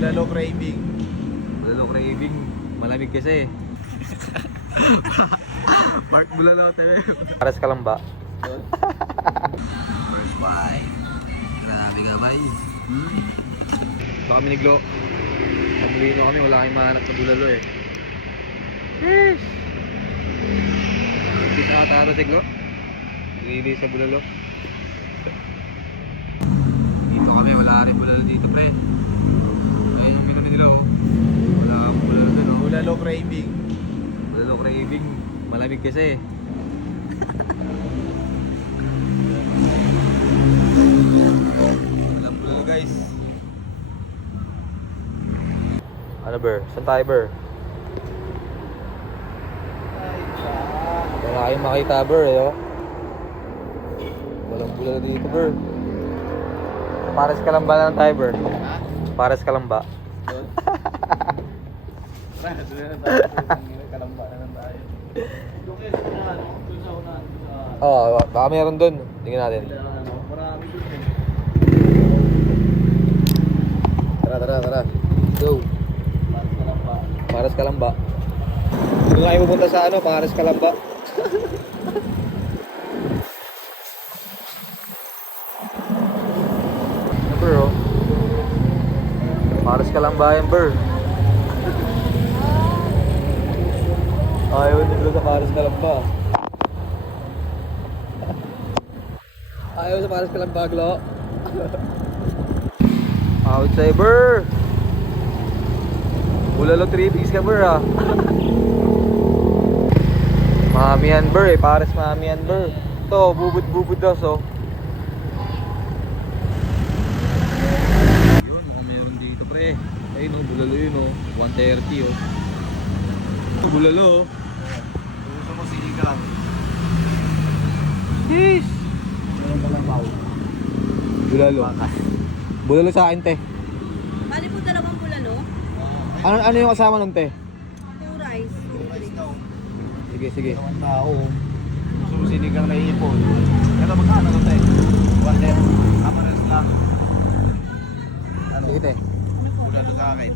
Bulalo craving. Bulalo craving. Malamig kasi. Mark Bulalo tayo. Pares ka lang ba? First bite. Grabe ka ba yun? Ito kami ni Glo. Pamulino kami, wala kayong mahanap na bulalo eh. Yes! Hindi sa ataro si Glo. Hindi sa bulalo. Dito kami, wala rin bulalo dito pre. Ayun yung menu nila oh. Wala akong bulalo dun oh. Bulalo craving. Bulalo craving. Malamig kasi. Walang bulalo guys. Ano ber? Saan tayo ber? Wala kayong makita ber eh oh. Walang bulalo dito ber. Pares ka lang ba ng tayo ber? Ha? Pares ka lang ba? Kalamba na lang tayo. Doon sa unahan. Oo, baka meron dun. Tingnan natin. Marami doon eh. Tara. Go. Kalamba. Pares ka lang ba? Doon kayo pupunta sa ano, pares ka lang ba? Bro, pares ka lang ba yan, bro? Ayaw nyo sa pares ka lang ba? Ayaw sa pares ka lang ba, Glo? Outside, bro! Bulalo 3 piece ka, bro, ah. Mamihan, bro, eh. Pares mamihan, bro. Ito, bubud-bubud daw, so. Yun, mukhang meron dito, pre. Ayun, oh, bulalo yun, oh. 130, oh. Ito, bulalo, oh. Gusto mo sige ka lang. Jeez! Bulalo. Bulalo sa akin, te. Pwede po dalawang bulalo? Ano yung kasama nun, te? 2 rice. Sige. Dalawang tao. Gusto mo sinigang na iipon. Ito magkano ito tayo? 110. Kapares lang. Ano? Sige, te. Bulalo sa akin.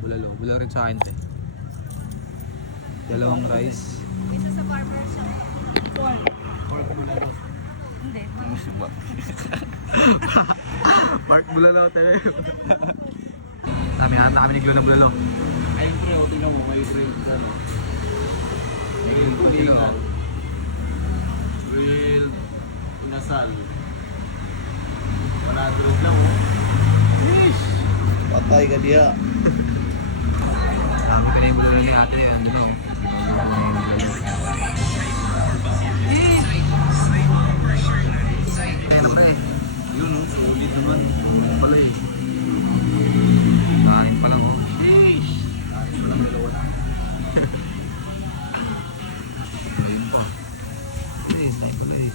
Bulalo rin sa akin, te. Dalawang rice. Isa sa farmer shop. Pork bulalo. Hindi. Gusto ba? Mark Bulalo, te. Kami ni Glo ng bulalo. Ayun pre, o tingnan mo, may pre. Grilled Kilo. tulingan. Grilled inasal. Panadrog lang. Yeesh! Patay ka diya. Ang pinay bulalo ni ate, ang dulo. Yun o, solid naman. Pala eh. Kain pa lang, oh. Yeesh! Ayos lang dalawa na. Ayun pa. Ayun pala eh.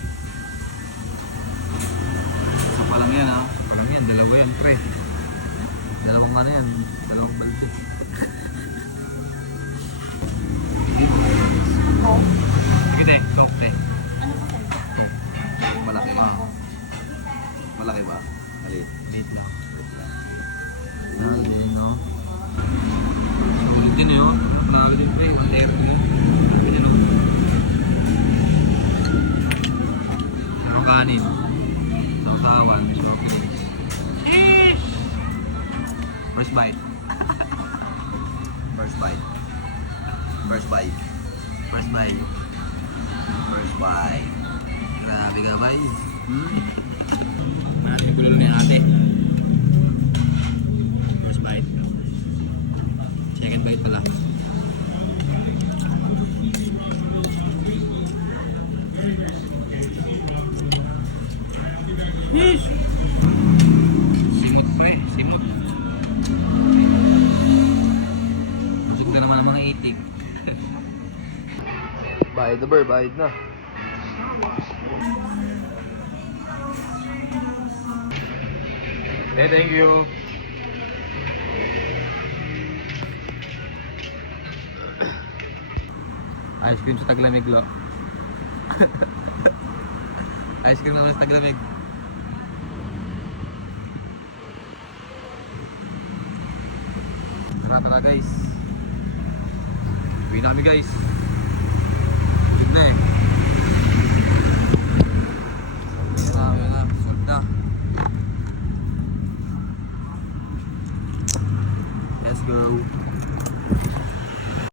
Isa pa lang yan ha. Ano yan, dalawa yan, pre. Dalawang ano yan, dalawang balde. Sige, te. Go, te. Malaki ba? Malaki ba? Maliit. Wait lang. Ayun, no. Sulit din eh, oh. Grabe din, pre. 130. Ganyan, oh. Pero kanin. Sausawan, chocolates. Sheesh! First bite. First bite. First bite. First bite. First bite. Grabe ka ba yun? Natin yung bulalo ni ate. First bite. Second bite pala. Yeesh! Simot pre, simot. Masuk na naman ang mga itik. Bayad na ber, bayad na. Hey, thank you. Ice cream sa taglamig lo. Ice cream naman sa taglamig. tara guys. Uwi na kami guys. Yun na eh. Yun na. Sold na. Let's go.